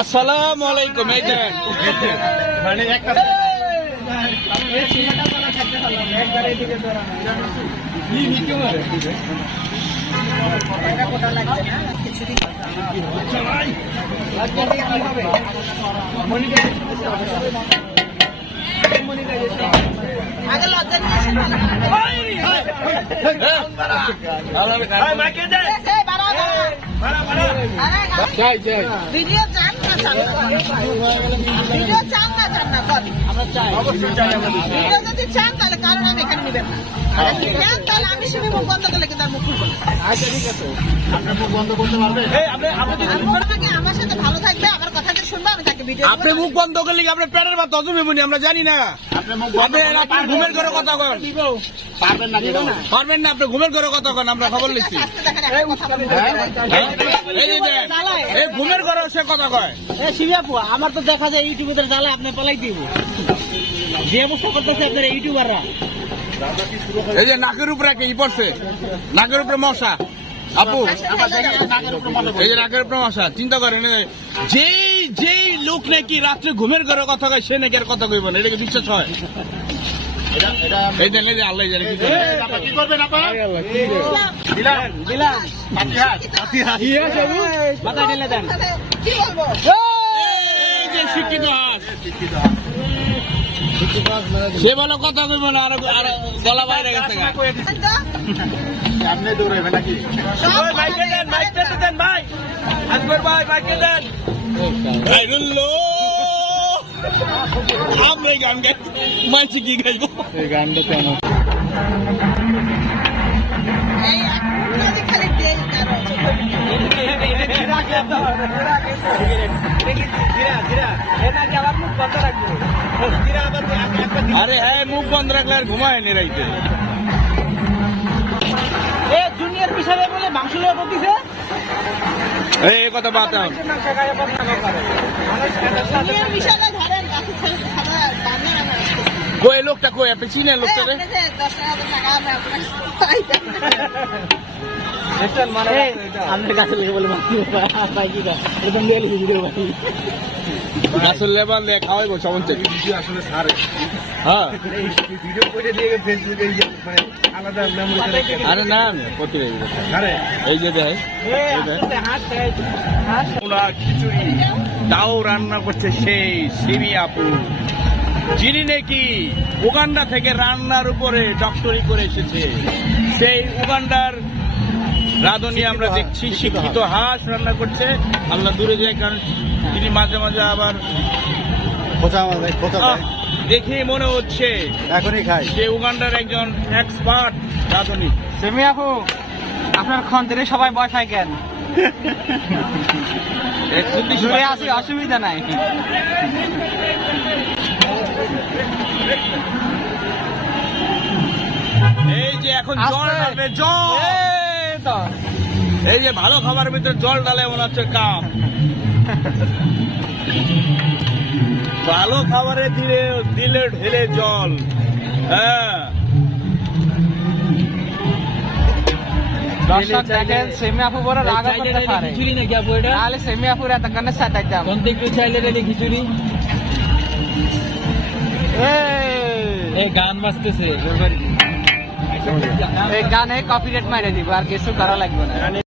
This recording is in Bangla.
আসসালামু আলাইকুম। এই দেন মানে একটা আগে লজ্জা ভিডিও চান না চান ভিডিও চান না চান না ভিডিও যদি চান তাহলে কারণ আমি এখানে নিবেন না চান তাহলে আমি শুধু মুখ বন্ধ করলে কিন্তু আর মুখ খুলবো না। আচ্ছা ঠিক আছে, আপনি মুখ বন্ধ করতে পারবেন? আমার সাথে ভালো থাকবে, আমার কথা যে শুনবো আমি তাকে ভিডিও আপনি মুখ বন্ধ করলে কি আপনার পেটের ভাত হজম হবে না? আমরা জানি না। আপনি ঘুমের ঘরে কথা কন, পারবেন না? পারবেন না, আপনি ঘুমের ঘরে কথা কন, আমরা খবর লিখছি। এই ঘুমের ঘরে সে কথা কয়। শিবাপু আমার তো দেখা যায় ইউটিউবের জ্বালা আপনি পালাই দিব, যে অবস্থা করতেছে আপনার ইউটিউবাররা। এই যে নাকের উপরে কি পড়ছে, নাকের উপরে মশা। আপু এই যে নাকের উপরে মশা, চিন্তা করেন যেই লোক নাকি রাত্রে ঘুমের ঘরে কথা কয় সে নাকি আর কথা কইব না, এটাকে বিশ্বাস হয়? এই দেন এই যে আল্লাহ জানে কি করবেন। কি বলবো শিক্ষিত হাস সে বলো কথা কইব না, আর গলা বাইরে গেছে। আপনি দৌড়াইবেন নাকি? আমরা গান গাই, মাইছি কি গাইব? এই গানটা কেন এই খালি দেই আরে হ্যাঁ, মুখ বন্ধ রাখলে আর ঘুমায় নি রাইতে। জুনিয়র পিছনে বলে মাংস লওয়া দিছে। এই কথা বাদ দাও। জুনিয়র বিষয়ে ধরেন গাছে ছেড়ে খাবার বান্না না কই লোকটা, কই আপনি চিনেন লোকটা? রে 10,000 টাকা আমি আপনাকে আমাদের কাছে লেগে বলে গাছের লেবার লে খাওয়াইব সমন থেকে আসলে সারে। হ্যাঁ আরে না কত এই যে দেয় খিচুড়ি তাও রান্না করছে সেই সিমি আপু, যিনি নাকি উগান্ডা থেকে রান্নার উপরে ডক্টরি করে এসেছে। সেই উগান্ডার রাঁধুনি আমরা দেখছি শিক্ষিত হাঁস রান্না করছে। আল্লাহ দূরে যায়, কারণ তিনি মাঝে মাঝে আবার দেখে মনে হচ্ছে এখনই খায় সে উগান্ডার একজন এক্সপার্ট রাঁধুনি। সেমি আপু আপনার খন্তেরে সবাই বসায় কেন? দূরে আসি, অসুবিধা নাই। এই যে এখন জল ঢালবে, জল এই যে ভালো খাবারের ভিতরে জল ঢালে মনে হচ্ছে কাম। ভালো খাবারে দিলে ঢেলে জল। হ্যাঁ দর্শক দেখেন সেমি আপু বড় রাগ করতে পারে। খিচুড়ি নাকি আপু এটা? তাহলে সেমি আপুর এতক্ষণে সাতাইতাম। কোন দিক থেকে চাইলে রে খিচুড়ি? এই গান বাজতেছে, এই গানে কপিরাইট মাইরে দিব, আর কিছু করা লাগবে না।